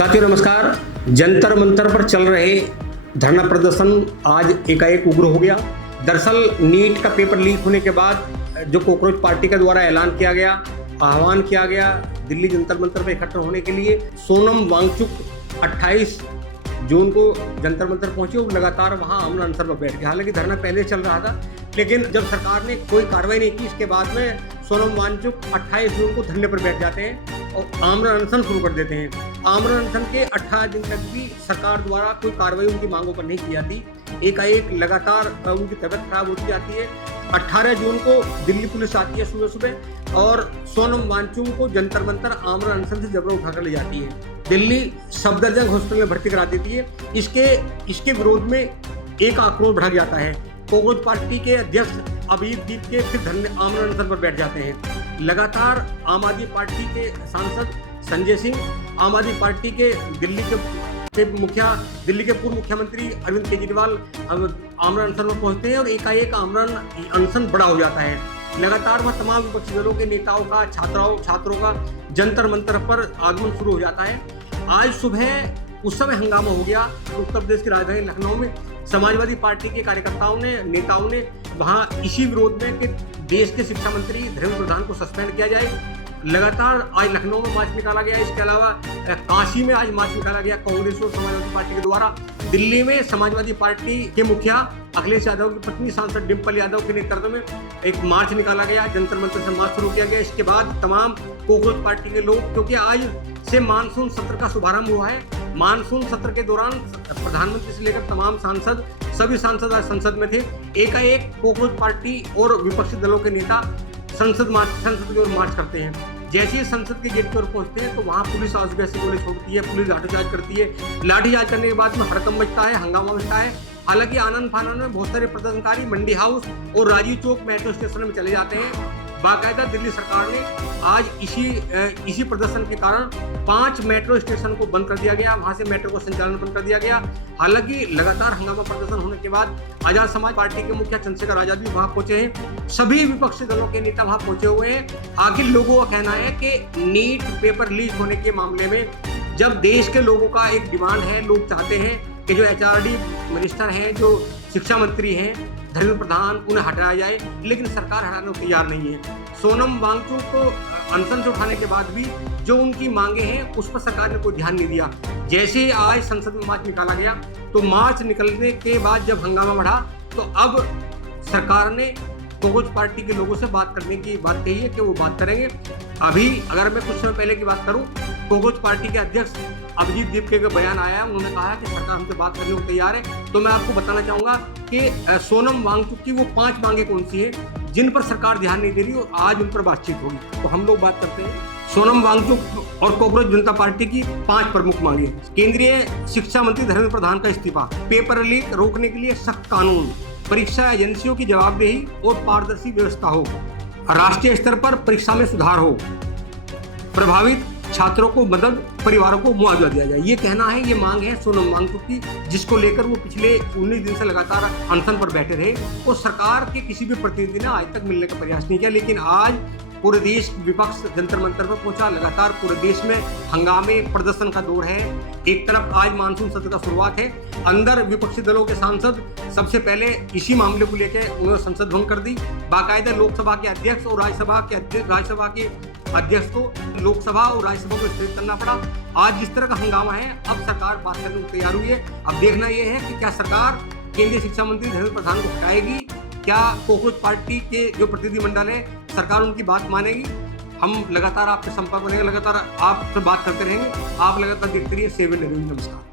साथियों नमस्कार। जंतर मंतर पर चल रहे धरना प्रदर्शन आज एकाएक उग्र हो गया। दरअसल नीट का पेपर लीक होने के बाद जो कॉकरोच पार्टी के द्वारा ऐलान किया गया, आह्वान किया गया दिल्ली जंतर मंतर पर इकट्ठा होने के लिए, सोनम वांगचुक 28 जून को जंतर मंतर पहुंचे और लगातार वहां आमरण अनशन पर बैठ गए। हालांकि धरना पहले चल रहा था, लेकिन जब सरकार ने कोई कार्रवाई नहीं की, इसके बाद में सोनम वांगचुक 28 जून को धरने पर बैठ जाते हैं और आमरण अनशन शुरू कर देते हैं। आमरण अनशन के 18 दिन तक भी सरकार द्वारा कोई कार्रवाई उनकी मांगों पर नहीं की जाती। एकाएक लगातार उनकी तबीयत खराब होती जाती है। 18 जून को दिल्ली पुलिस आती है सुबह सुबह और सोनम वांगचुक को जंतर मंतर आमरण अनशन से जबरन उठाकर ले जाती है। दिल्ली सफदरजंग हॉस्पिटल में भर्ती करा देती है। इसके विरोध में एक आक्रोश भड़क जाता है। कॉकरोच पार्टी के अध्यक्ष अभिजीत के फिर आमरण अनशन पर बैठ जाते हैं। लगातार आम आदमी पार्टी के सांसद संजय सिंह, आम आदमी पार्टी के दिल्ली के पूर्व मुख्यमंत्री अरविंद केजरीवाल आमरण अनशन पर पहुंचते हैं और एकाएक आमरण अनशन बड़ा हो जाता है। लगातार वह तमाम विपक्षी दलों के नेताओं का, छात्रों का जंतर मंतर पर आगमन शुरू हो जाता है। आज सुबह उस समय हंगामा हो गया उत्तर प्रदेश की राजधानी लखनऊ में। समाजवादी पार्टी के कार्यकर्ताओं ने, नेताओं ने वहां इसी विरोध में कि देश के शिक्षा मंत्री धर्मेंद्र प्रधान को सस्पेंड किया जाए। लगातार आज लखनऊ में मार्च निकाला गया। इसके अलावा काशी में आज मार्च निकाला गया कांग्रेस और समाजवादी पार्टी के द्वारा। दिल्ली में समाजवादी पार्टी के मुखिया अखिलेश यादव की पत्नी सांसद डिम्पल यादव के नेतृत्व में एक मार्च निकाला गया, जंतर मंतर से मार्च शुरू किया गया। इसके बाद तमाम कॉकरोच पार्टी के लोग, क्योंकि आज से मानसून सत्र का शुभारंभ हुआ है, मानसून सत्र के दौरान प्रधानमंत्री से लेकर तमाम सभी सांसद आज संसद में थे। एकाएक कॉकरोच पार्टी और विपक्षी दलों के नेता संसद की ओर मार्च करते हैं। जैसे ही संसद के गेट की ओर पहुंचते हैं तो वहां पुलिस आसपास से गोले छोड़ती है, पुलिस लाठीचार्ज करती है। लाठीचार्ज करने के बाद में हड़कंप मचता है, हंगामा मचता है। हालांकि आनंद फानन में बहुत सारे प्रदर्शनकारी मंडी हाउस और राजीव चौक मेट्रो स्टेशन में चले जाते हैं। बाकायदा दिल्ली सरकार ने आज इसी प्रदर्शन के कारण 5 मेट्रो स्टेशन को बंद कर दिया गया, वहां से मेट्रो का संचालन बंद कर दिया गया। हालांकि लगातार हंगामा प्रदर्शन होने के बाद आजाद समाज पार्टी के मुखिया चंद्रशेखर आजाद भी वहां पहुंचे हैं। सभी विपक्षी दलों के नेता वहां पहुंचे हुए हैं। आखिर लोगों का कहना है कि नीट पेपर लीक होने के मामले में जब देश के लोगों का एक डिमांड है, लोग चाहते हैं कि जो HRD मिनिस्टर हैं, जो शिक्षा मंत्री हैं धर्मेंद्र प्रधान, उन्हें हटाया जाए, लेकिन सरकार हटाने को तैयार नहीं है। सोनम वांगचुक को अनशन से उठाने के बाद भी जो उनकी मांगे हैं उस पर सरकार ने कोई ध्यान नहीं दिया। जैसे ही आज संसद में मार्च निकाला गया तो मार्च निकलने के बाद जब हंगामा बढ़ा तो अब सरकार ने कॉकरोच पार्टी के लोगों से बात करने की बात कही है कि वो बात करेंगे। अभी अगर मैं कुछ समय पहले की बात करूं, कॉकरोच पार्टी के अध्यक्ष अभिजीत दीपके का बयान आया है। उन्होंने कहा कि सरकार हमसे बात करने को तैयार है। तो मैं आपको बताना चाहूंगा कि सोनम वांगचुक की वो 5 मांगे कौन सी है जिन पर सरकार ध्यान नहीं दे रही और आज उन पर बातचीत होगी। तो हम लोग बात करते हैं सोनम वांगचुक और कॉकरोच जनता पार्टी की 5 प्रमुख मांगे। केंद्रीय शिक्षा मंत्री धर्मेंद्र प्रधान का इस्तीफा, पेपर लीक रोकने के लिए सख्त कानून, परीक्षा एजेंसियों की जवाबदेही और पारदर्शी व्यवस्था हो, राष्ट्रीय स्तर पर परीक्षा में सुधार हो, प्रभावित छात्रों को मदद, परिवारों को मुआवजा दिया जाए। ये कहना है, ये मांग है सोनम वांगचुक की, जिसको लेकर वो पिछले 19 दिन से लगातार अनशन पर बैठे रहे और सरकार के किसी भी प्रतिनिधि ने आज तक मिलने का प्रयास नहीं किया। लेकिन आज पूरे देश विपक्ष जंतर मंतर पर पहुंचा। लगातार पूरे देश में हंगामे प्रदर्शन का दौर है। एक तरफ आज मानसून सत्र का शुरुआत है, अंदर विपक्षी दलों के सांसद सबसे पहले इसी मामले को लेकर उन्होंने संसद भंग कर दी। बाकायदा लोकसभा के अध्यक्ष और राज्यसभा के अध्यक्ष को लोकसभा और राज्यसभा को स्थगित करना पड़ा। आज जिस तरह का हंगामा है, अब सरकार बात करने को तैयार हुई है। अब देखना यह है कि क्या सरकार केंद्रीय शिक्षा मंत्री धर्मेंद्र प्रधान को हटाएगी, क्या कॉकरोच पार्टी के जो प्रतिनिधिमंडल है सरकार उनकी बात मानेगी। हम लगातार आपके संपर्क में रहेंगे, लगातार आपसे बात करते रहेंगे। आप लगातार देखते रहिए 7 न्यूज़। नमस्कार।